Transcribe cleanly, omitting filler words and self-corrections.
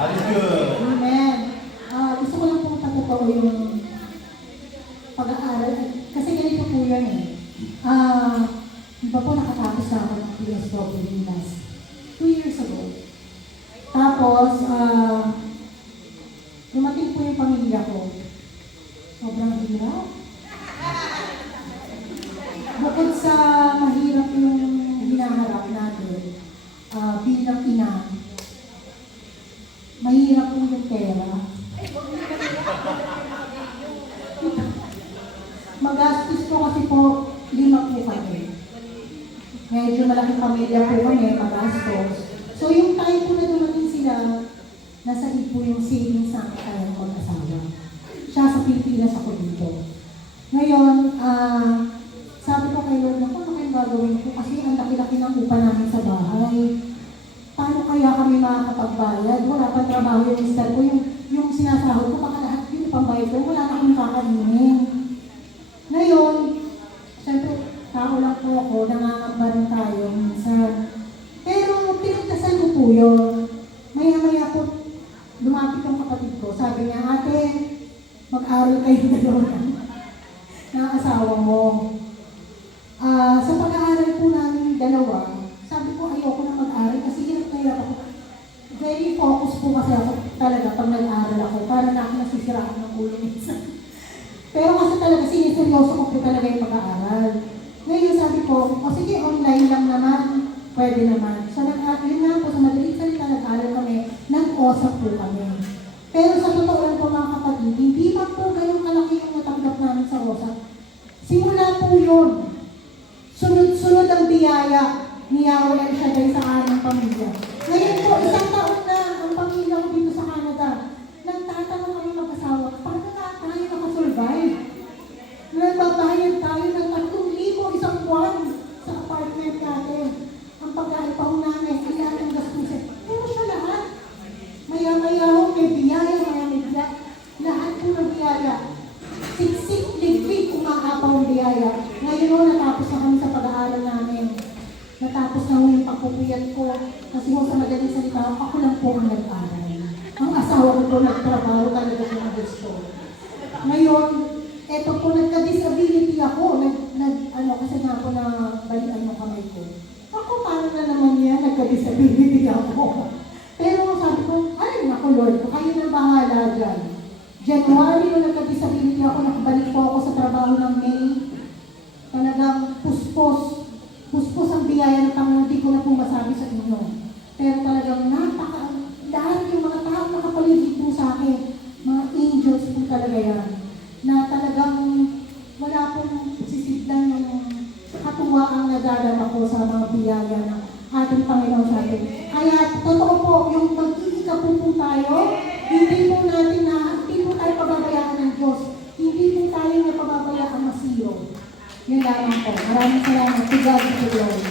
God is good. Amen. Gusto ko lang pong patotoo yung pag-aaral. Kasi ganito po yan eh. Di ba po nakatapos na ako ng PSW last 2 years ago. Tapos, dumating po yung pamilya ko. Sobrang hirap. Bukod sa mahirap yung hinaharap natin bilang ina, mahirap po yung pera. Magastos po kasi po 5 po kami. Medyo malaking pamilya po kami, magastos. So yung time po na dumating sila, nasa po yung savings namin kayang mag-asawa. Siya sa Pilipinas, ako dito. Ngayon, sabi ko kay Lord, naku, ano kayong gagawin ko? Kasi ang laki-laki ng upa namin sa bahay. Paano kaya kami makakapagbayad? Wala pang trabaho yung mister ko. Yung sinasahod ko, baka lahat yun pambayad ko. Wala na akong kakainin. Ngayon, siyempre, tao lang po ako, nangangamba rin tayo minsan. Pero pinagdasal ko po yun. Maya-maya po, lumapit yung kapatid ko. Sabi niya, ate, mag-aral kayo dalawa ng asawa mo. Sa pag-aaral po namin dalawa, sabi ko ayoko na mag-aaral kasi hirap na hirap ako. Very focus po kasi ako talaga pag nag-aaral ako. Para na ako nasisiraan ng ulo minsan. Pero kasi talaga siniseryoso ko po talaga yung pag-aaral. Ngayon sabi ko, o sige, online lang naman. Pwede naman. So yun nga po, sa madaling salita nag-aaral kami, nag-osap po kami. Pero sa totoo lang po mga kapatid, hindi pa po gayong kalaki yung natanggap namin sa OSAP. Simula po yun. Sunod-sunod ang biyaya ni Yahweh El Shaddai sa aming pamilya. Ngayon po, 1 taon na ang pamilya ko dito sa Canada. Nagtatanong kami mag-asawa, paano na tayo nakasurvive? Nagbabayad tayo ng 3,000 isang buwan sa apartment natin. Ang pag-aipaw namin, ilan ang gastusin. Pero siya lahat. Maya-maya ho, may biyaya, may biyaya. Lahat po ng biyaya. Siksik, liglig, umaapaw ang biyaya. Ngayon ho, natapos na kami sa pag-aaral namin. Natapos na ho yung pagpupuyat ko. Kasi ho, sa madaling salita, ako lang po ang nag-aaral. Ang asawa ko po nagtrabaho talaga po ng gusto. Ngayon, eto po, nagka-disability ako. Kasi nga po na balian ng kamay ko. Ako, paano na naman yan? Nagka-disability ako. Pero sabi ko, ay, naku Lord, kayo na bahala dyan. January, nung nagka-disability ako, nakabalik po ako sa trabaho ng May. Talagang puspos ang biyaya ng Panginoon, hindi ko na po masabi sa inyo. Pero talagang lahat yung mga tao nakapaligid po sa akin, mga angels po talaga yan, na talagang wala pong sisigdan ng katuwaan na dadama ko sa mga biyaya ng ating Panginoon sa atin. Kaya totoo po, yung mag-iika po tayo, hindi po tayo pababayaan ng Diyos. Hindi po tayo na pababayaan masiro. Yun lamang po. Maraming salamat. To God be the glory.